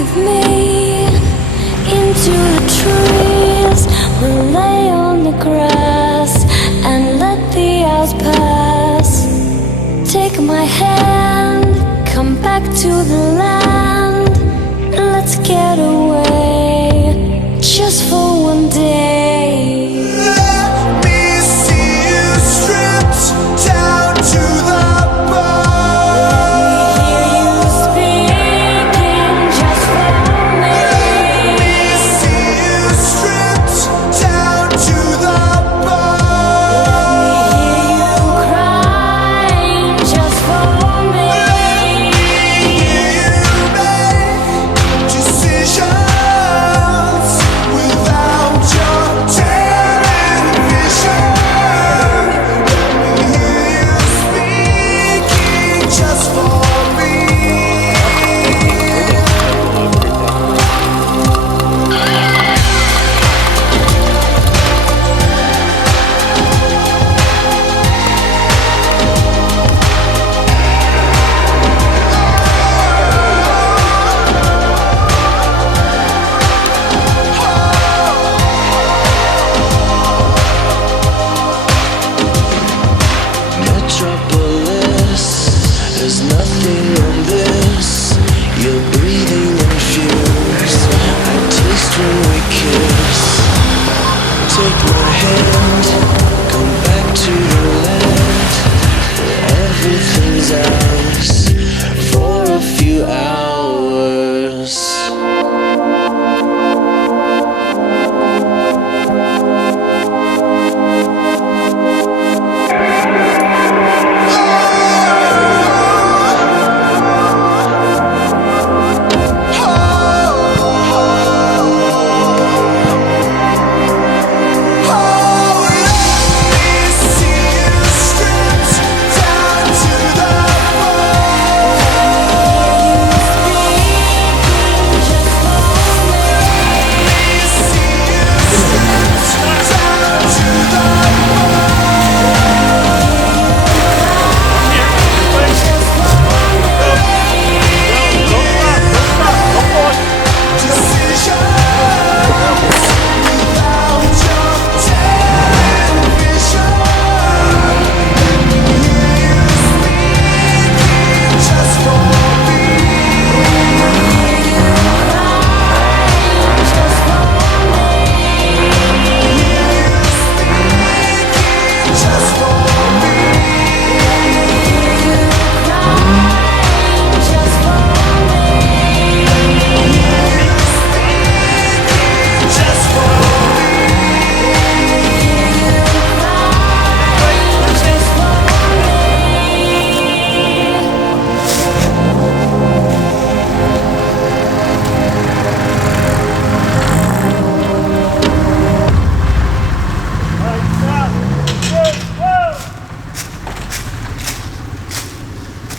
with me into the trees. We'll lay on the grass and let the hours pass. Take my hand, come back to the land, and let's get away just for one day. Let me see you stripped down to the bone. Hear you speaking just for me. Let me see you stripped down to the bone. Hear you crying just for me. You make decisions without your television. Let me hear you speaking just for me. Metropolis is not